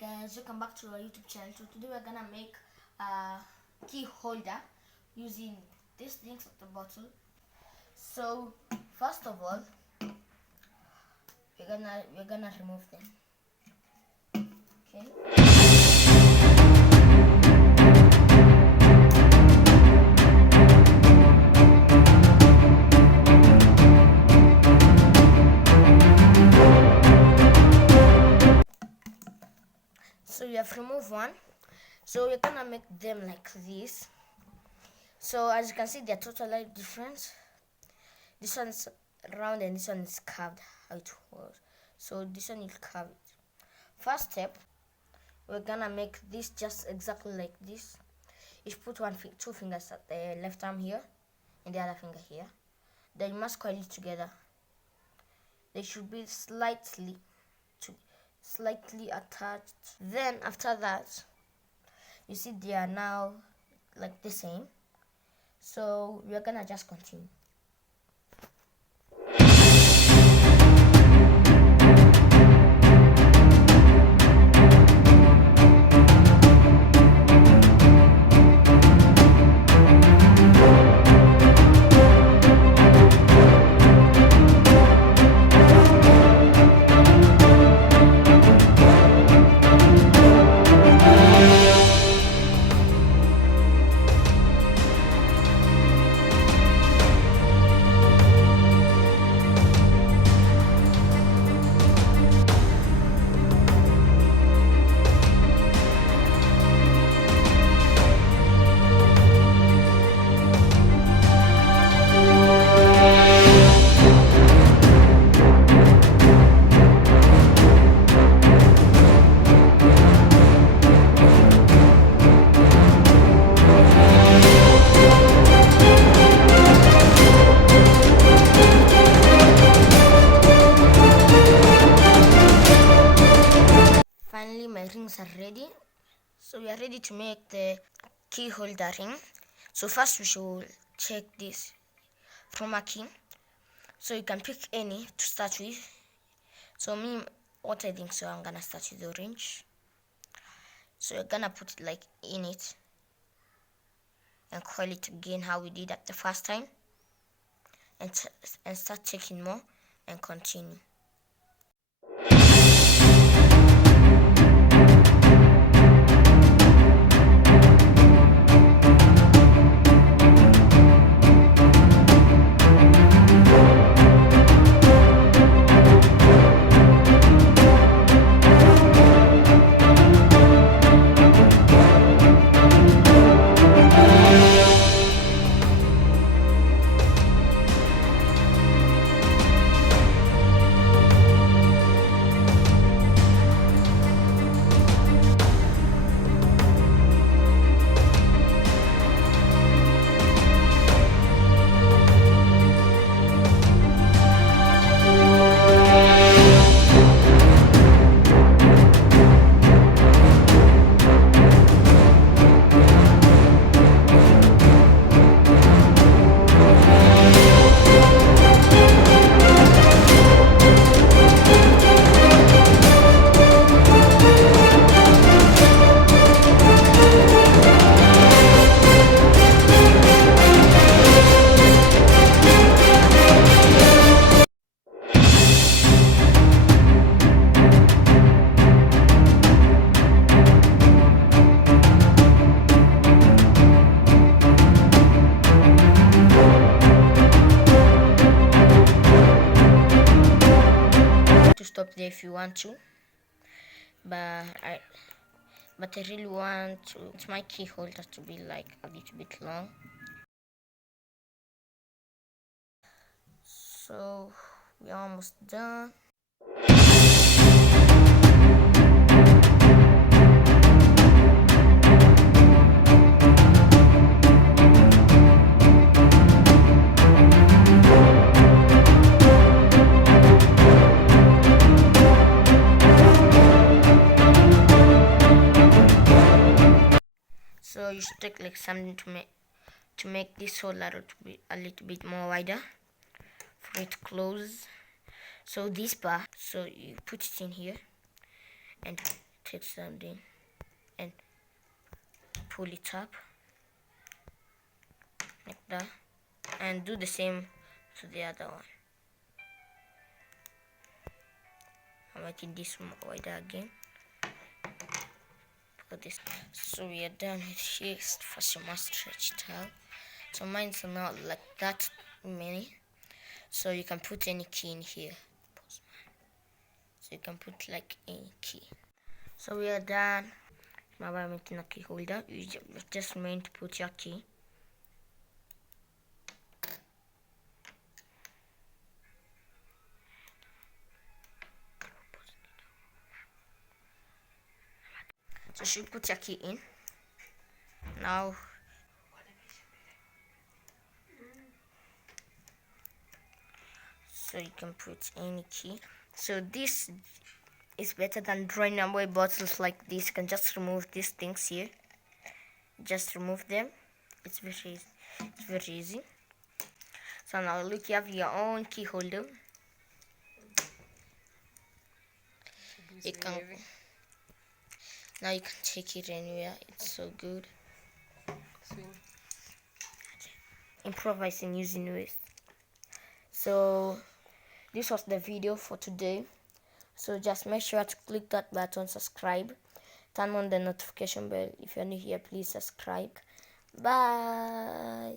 guys, welcome back to our YouTube channel. So today we're gonna make a key holder using these things at the bottle. So first of all, we're gonna remove them. Okay. So you have removed one. So we're gonna make them like this. So as you can see, they're totally different. This one's round and this one is curved, how it was. So this one is curved. First step, we're gonna make this just exactly like this. You put two fingers at the left arm here and the other finger here. Then you must coil it together. They should be slightly attached. Then after that, you see they are now like the same. So we're gonna just continue. Finally, my rings are ready. So we are ready to make the key holder ring. So first we should check this from a key. So you can pick any to start with. So what I think, so I'm gonna start with the orange. So you're gonna put it like in it and coil it again how we did at the first time, and start checking more and continue. Stop there if you want to, but I really want my key holder to be like a little bit long. So we're almost done. So you should take like something to make this holder to be a little bit more wider for it to close. So this bar, so you put it in here and take something and pull it up like that, and do the same to the other one. I'm making this wider again for this. So we are done with this Fashion stretch towel. So mine's not like that many, so you can put any key in here. So you can put like any key. So we are done. Now I'm making a key holder. You just meant to put your key. So you put your key in. Now so you can put any key. So this is better than drawing away bottles like this. You can just remove these things here. Just remove them. It's very easy. It's very easy. So now look, you have your own key holder. You can now you can take it anywhere. It's so good. Improvising using waste. So this was the video for today. So just make sure to click that button, subscribe, turn on the notification bell. If you're new here, please subscribe. Bye.